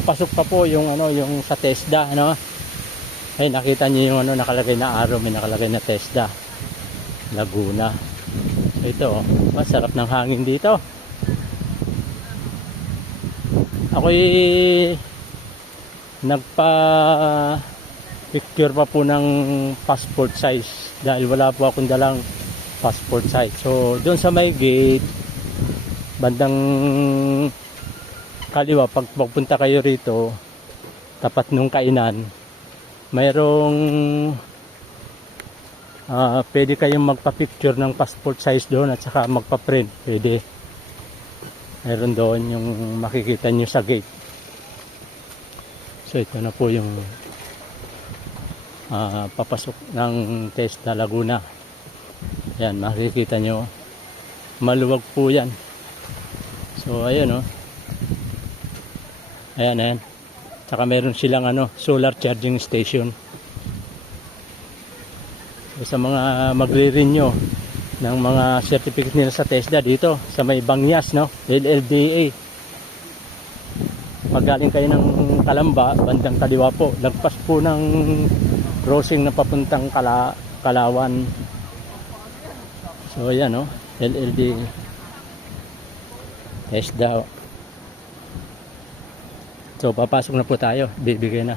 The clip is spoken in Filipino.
papasok pa po yung ano, yung sa TESDA, ano. Ay, nakita niyo yung ano, nakalagay na arrow, may nakalagay na TESDA Laguna. So ito, oh, masarap ng hangin dito. Ako'y nagpa picture pa po ng passport size dahil wala po akong dalang passport size. So doon sa may gate bandang kaliwa, pag magpunta kayo rito tapat nung kainan, mayroong pwede kayong magpa-picture ng passport size doon at saka magpa-print, pwede. Mayroon doon yung makikita nyo sa gate. So ito na po yung papasok ng TESDA Laguna. Yan, makikita nyo, maluwag po yan. So ayan, oh. Ayan. Saka meron silang ano, solar charging station. So, sa mga magre-renew ng mga certificate nila sa TESDA dito sa may Bangyas, no, LLDA. Pag galing kayo ng Calamba, bandang kaliwa po, lagpas po ng crossing na papuntang Kalawan. So ayan, no, LLDA TESDA. So papasok na po tayo, bibigay na.